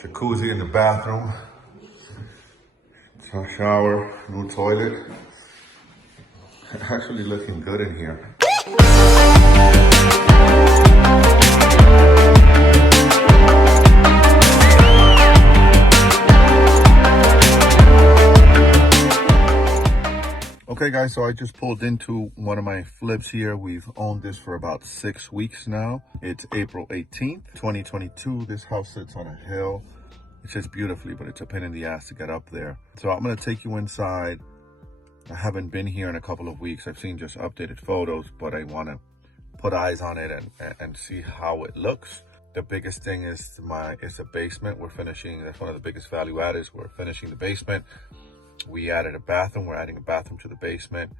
Jacuzzi in the bathroom. Shower, new toilet. Actually looking good in here. Okay guys, so I just pulled into one of my flips here. We've owned this for about 6 weeks now. It's April 18th, 2022. This house sits on a hill. It sits beautifully, but it's a pain in the ass to get up there. So I'm gonna take you inside. I haven't been here in a couple of weeks. I've seen just updated photos, but I wanna put eyes on it and see how it looks. The biggest thing is it's a basement. We're finishing, that's one of the biggest value add is we're finishing the basement. We added a bathroom. We're adding a bathroom to the basement.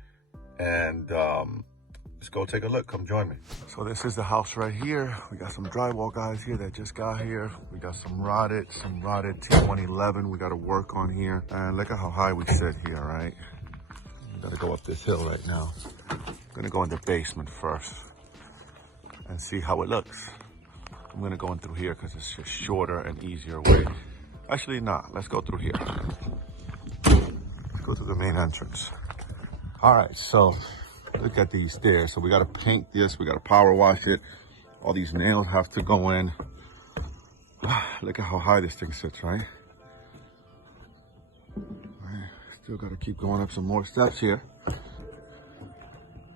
And let's go take a look. Come join me. So this is the house right here. We got some drywall guys here that just got here. We got some rotted T111 we got to work on here. And look at how high we sit here, right? We got to go up this hill right now. I'm going to go in the basement first and see how it looks. I'm going to go in through here because it's just shorter and easier way. Actually, not. Let's go through here. Go to the main entrance. All right, so look at these stairs. So we got to paint this. We got to power wash it. All these nails have to go in. Look at how high this thing sits, right? Still got to keep going up some more steps here.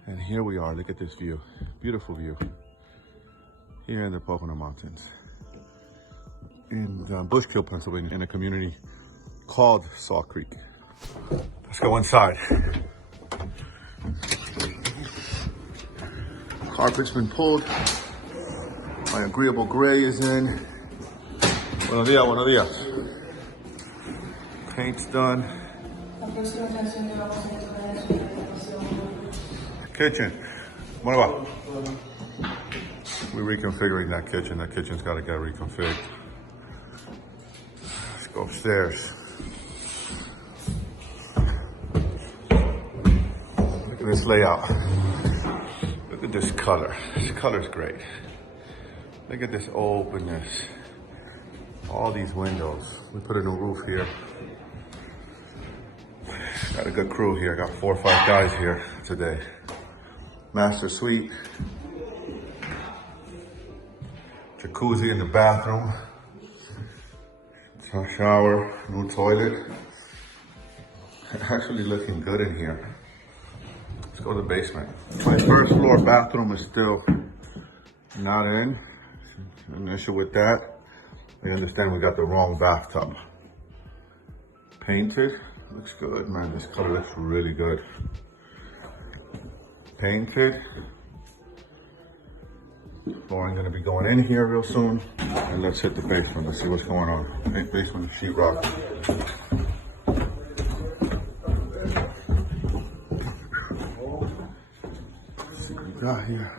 And here we are. Look at this view. Beautiful view. Here in the Poconos Mountains. In Bushkill, Pennsylvania, in a community called Salt Creek. Let's go inside. Carpet's been pulled. My agreeable gray is in. Buenos dias, buenos dias. Paint's done. Kitchen. What about? We're reconfiguring that kitchen. That kitchen's got to get reconfigured. Let's go upstairs. This layout. Look at this color. This color's great. Look at this openness. All these windows. We put a new roof here. Got a good crew here. Got 4 or 5 guys here today. Master suite. Jacuzzi in the bathroom. Shower, new toilet. Actually looking good in here. Let's go to the basement. My first floor bathroom is still not in. An issue with that. I understand we got the wrong bathtub. Painted. Looks good, man. This color looks really good. Painted. Flooring gonna be going in here real soon. And let's hit the basement. Let's see what's going on. Basement sheetrock. Got here.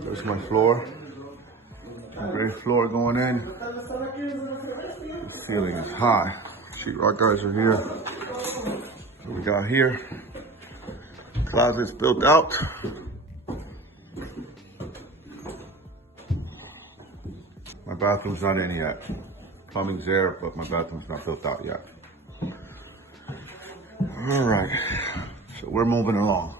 There's my floor. Gray floor going in. The ceiling is high. Sheetrock guys are here. So we got here. Closets built out. My bathroom's not in yet. Plumbing's there, but my bathroom's not built out yet. All right. So we're moving along.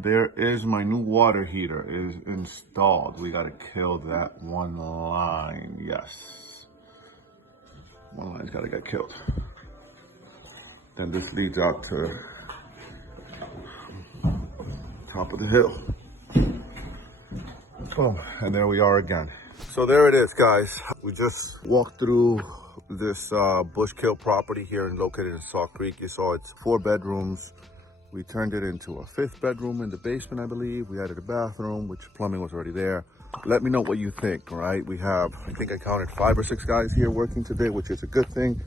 There is my new water heater is installed. We gotta kill that one line. Yes. One line's gotta get killed. Then this leads out to top of the hill. Boom, and there we are again. So there it is, guys. We just walked through this Bushkill property here and located in Salt Creek. You saw it's 4 bedrooms. We turned it into a 5th bedroom in the basement, I believe. We added a bathroom, which plumbing was already there. Let me know what you think, right? We have, I think I counted 5 or 6 guys here working today, which is a good thing.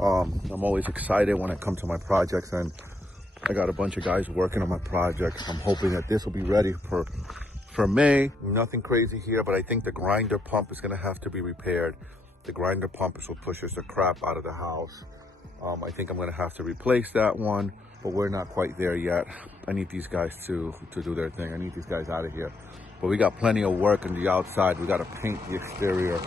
I'm always excited when I come to my projects, and I got a bunch of guys working on my projects. I'm hoping that this will be ready for May. Nothing crazy here, but I think the grinder pump is gonna have to be repaired. The grinder pump is what pushes the crap out of the house. I think I'm gonna have to replace that one, but we're not quite there yet. I need these guys to do their thing. I need these guys out of here. But we got plenty of work on the outside. We got to paint the exterior.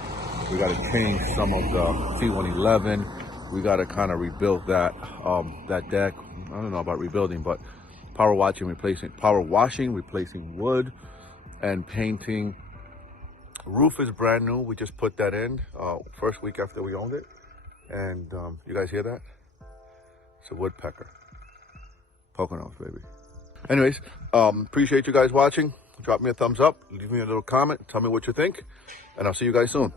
We got to change some of the T111. We got to kind of rebuild that that deck. I don't know about rebuilding, but power washing, replacing wood, and painting. Roof is brand new. We just put that in first week after we owned it. And you guys hear that? It's a woodpecker. Poconos, baby. Anyways, appreciate you guys watching. Drop me a thumbs up, leave me a little comment, tell me what you think, and I'll see you guys soon.